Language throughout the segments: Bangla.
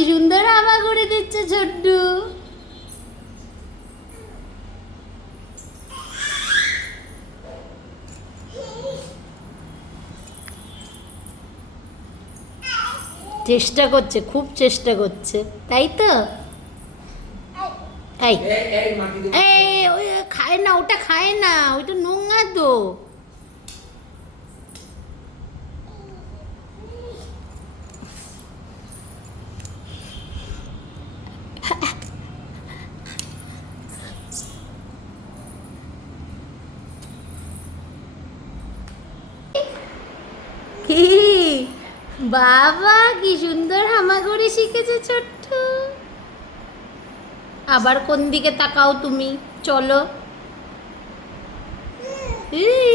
কি সুন্দর হামাগুড়ি দিচ্ছে ছোট্টু। চেষ্টা করছে, খুব চেষ্টা করছে, তাই তো? এই এই ওই খায় না, ওটা খায় না, ওইটা নোংরা তো। কি বাবা, কি সুন্দর হামাগুড়ি শিখেছে ছোট্ট। আবার কোন দিকে তাকাও তুমি, চলো। এই,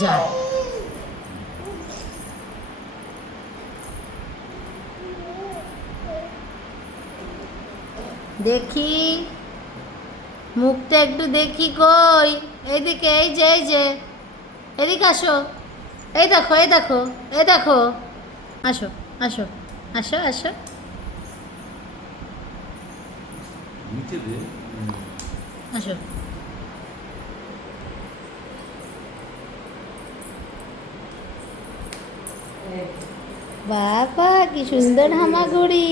যা দেখি মুখটা একটু দেখি, কই এইদিকে, এই যে এই যে, এদিকে আসো, এই দেখো এই দেখো এই দেখো, আসো আসো আসো আসো। আসো। বাবা কি সুন্দর হামাগুড়ি।